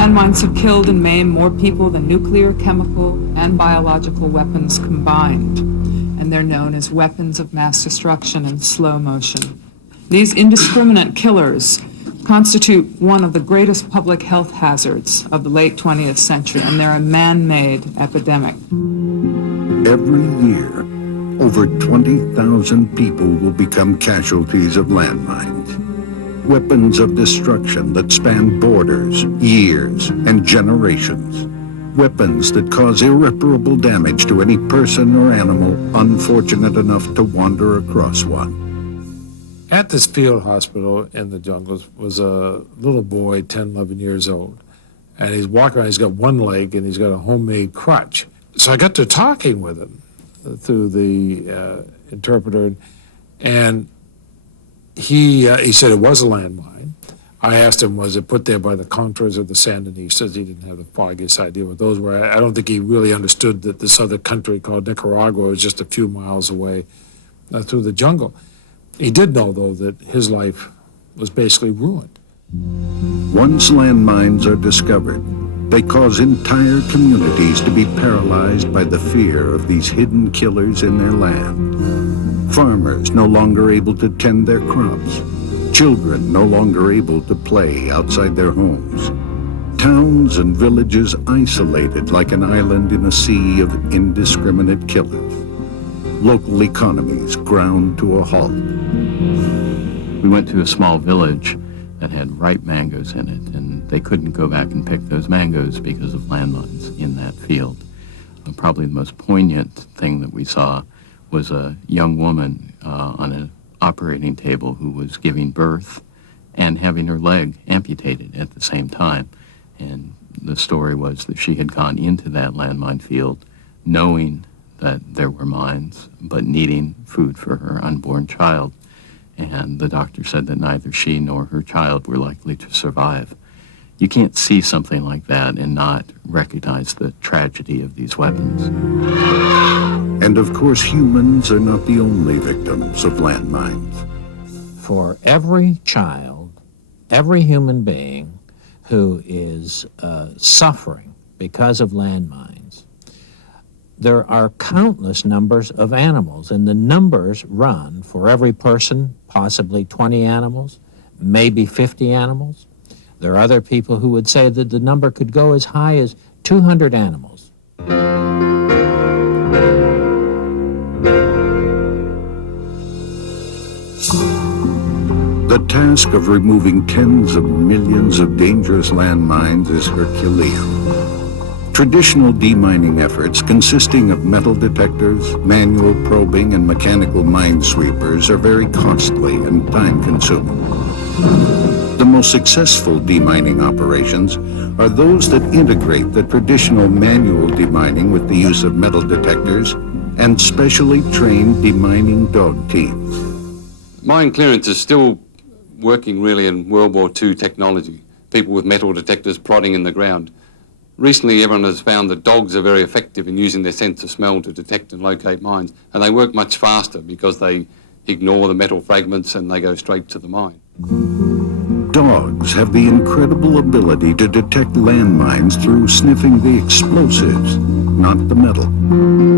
Landmines have killed and maimed more people than nuclear, chemical, and biological weapons combined, and they're known as weapons of mass destruction in slow motion. These indiscriminate killers constitute one of the greatest public health hazards of the late 20th century, and they're a man-made epidemic. Every year, over 20,000 people will become casualties of landmines. Weapons of destruction that span borders, years, and generations. Weapons that cause irreparable damage to any person or animal unfortunate enough to wander across one. At this field hospital in the jungles was a little boy, 10, 11 years old. And he's walking around, he's got one leg and he's got a homemade crutch. So I got to talking with him through the interpreter, and he said it was a landmine. I asked him, was it put there by the Contras or the Sandinistas? He didn't have the foggiest idea what those were. I don't think he really understood that this other country called Nicaragua was just a few miles away through the jungle. He did know, though, that his life was basically ruined. Once landmines are discovered, they cause entire communities to be paralyzed by the fear of these hidden killers in their land. Farmers no longer able to tend their crops. Children no longer able to play outside their homes. Towns and villages isolated like an island in a sea of indiscriminate killers. Local economies ground to a halt. We went to a small village that had ripe mangoes in it, and they couldn't go back and pick those mangoes because of landmines in that field. Probably the most poignant thing that we saw was a young woman on an operating table who was giving birth and having her leg amputated at the same time. And the story was that she had gone into that landmine field knowing that there were mines, but needing food for her unborn child. And the doctor said that neither she nor her child were likely to survive. You can't see something like that and not recognize the tragedy of these weapons. And of course, humans are not the only victims of landmines. For every child, every human being who is suffering because of landmines, there are countless numbers of animals, and the numbers run for every person, possibly 20 animals, maybe 50 animals. There are other people who would say that the number could go as high as 200 animals. The task of removing tens of millions of dangerous landmines is Herculean. Traditional demining efforts consisting of metal detectors, manual probing, and mechanical minesweepers are very costly and time-consuming. The most successful demining operations are those that integrate the traditional manual demining with the use of metal detectors and specially trained demining dog teams. Mine clearance is still working really in World War II technology, people with metal detectors prodding in the ground. Recently, everyone has found that dogs are very effective in using their sense of smell to detect and locate mines, and they work much faster because they ignore the metal fragments and they go straight to the mine. Dogs have the incredible ability to detect landmines through sniffing the explosives, not the metal.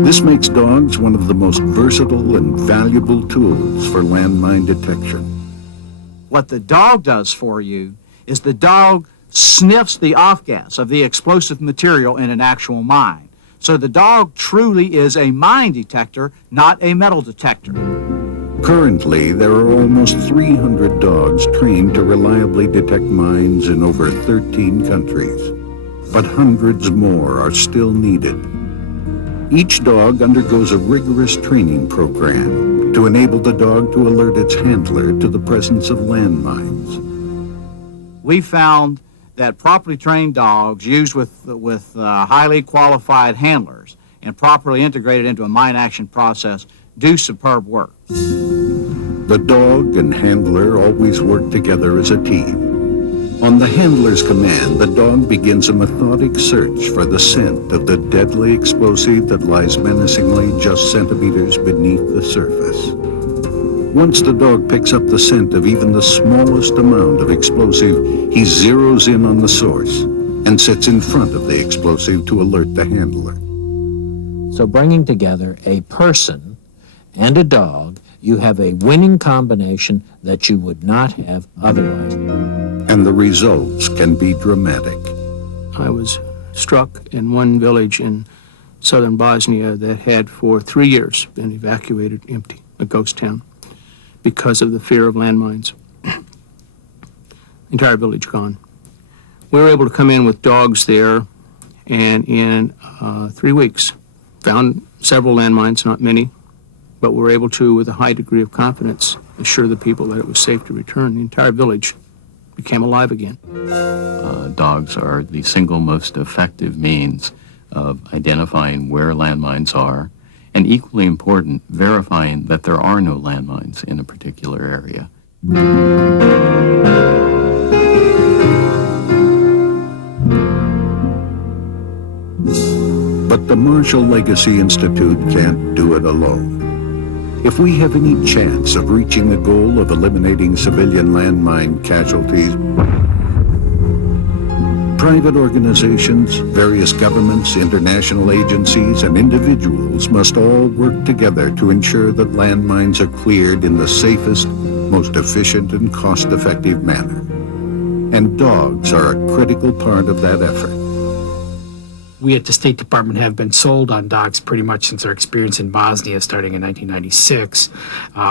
This makes dogs one of the most versatile and valuable tools for landmine detection. What the dog does for you is the dog sniffs the off-gas of the explosive material in an actual mine. So the dog truly is a mine detector, not a metal detector. Currently, there are almost 300 dogs trained to reliably detect mines in over 13 countries. But hundreds more are still needed. Each dog undergoes a rigorous training program to enable the dog to alert its handler to the presence of landmines. We found that properly trained dogs used with highly qualified handlers and properly integrated into a mine action process do superb work. The dog and handler always work together as a team. On the handler's command, the dog begins a methodic search for the scent of the deadly explosive that lies menacingly just centimeters beneath the surface. Once the dog picks up the scent of even the smallest amount of explosive, he zeroes in on the source and sits in front of the explosive to alert the handler. So bringing together a person and a dog, you have a winning combination that you would not have otherwise. And the results can be dramatic. I was struck in one village in southern Bosnia that had for 3 years been evacuated empty, a ghost town, because of the fear of landmines. Entire village gone. We were able to come in with dogs there, and in 3 weeks found several landmines, not many, but we were able to, with a high degree of confidence, assure the people that it was safe to return. The entire village became alive again. Dogs are the single most effective means of identifying where landmines are, and equally important, verifying that there are no landmines in a particular area. But the Marshall Legacy Institute can't do it alone. If we have any chance of reaching the goal of eliminating civilian landmine casualties, private organizations, various governments, international agencies, and individuals must all work together to ensure that landmines are cleared in the safest, most efficient, and cost-effective manner. And dogs are a critical part of that effort. We at the State Department have been sold on dogs pretty much since our experience in Bosnia starting in 1996,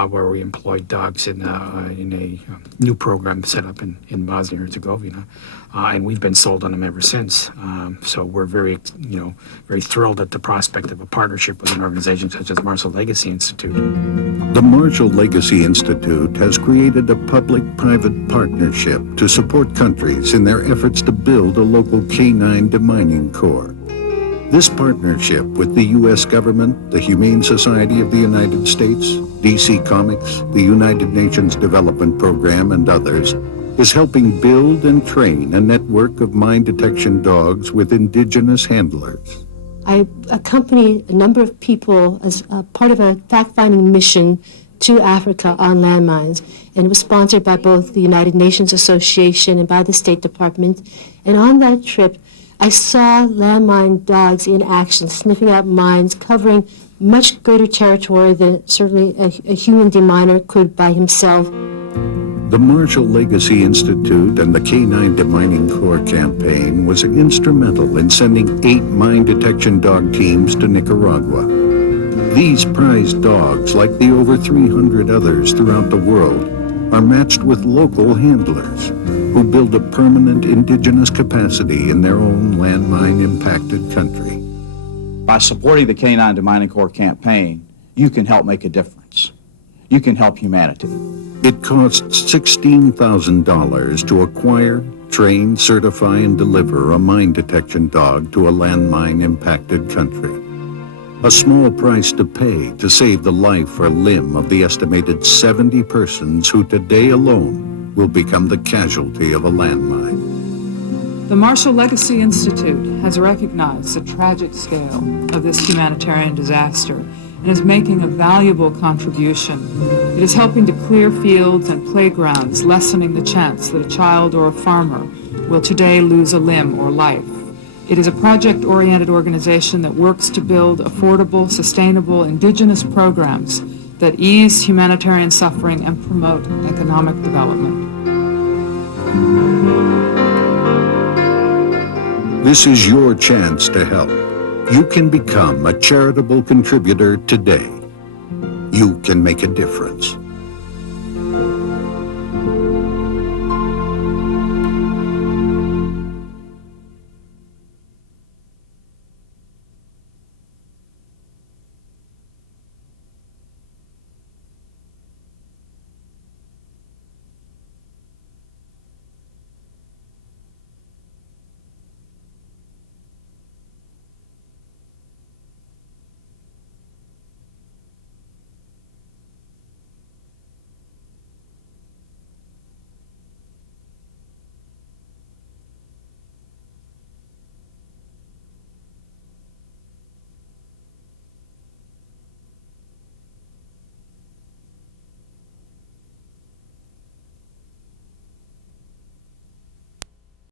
where we employed dogs in a new program set up in Bosnia-Herzegovina. And we've been sold on them ever since. So we're very thrilled at the prospect of a partnership with an organization such as Marshall Legacy Institute. The Marshall Legacy Institute has created a public-private partnership to support countries in their efforts to build a local canine demining corps. This partnership with the U.S. government, the Humane Society of the United States, DC Comics, the United Nations Development Program, and others, is helping build and train a network of mine detection dogs with indigenous handlers. I accompanied a number of people as part of a fact-finding mission to Africa on landmines, and it was sponsored by both the United Nations Association and by the State Department. And on that trip, I saw landmine dogs in action, sniffing out mines, covering much greater territory than certainly a human deminer could by himself. The Marshall Legacy Institute and the Canine Demining Corps campaign was instrumental in sending 8 mine detection dog teams to Nicaragua. These prized dogs, like the over 300 others throughout the world, are matched with local handlers who build a permanent indigenous capacity in their own landmine-impacted country. By supporting the Canine Demining Corps campaign, you can help make a difference. You can help humanity. It costs $16,000 to acquire, train, certify, and deliver a mine detection dog to a landmine-impacted country. A small price to pay to save the life or limb of the estimated 70 persons who today alone will become the casualty of a landmine. The Marshall Legacy Institute has recognized the tragic scale of this humanitarian disaster and is making a valuable contribution. It is helping to clear fields and playgrounds, lessening the chance that a child or a farmer will today lose a limb or life. It is a project-oriented organization that works to build affordable, sustainable, indigenous programs that ease humanitarian suffering and promote economic development. This is your chance to help. You can become a charitable contributor today. You can make a difference.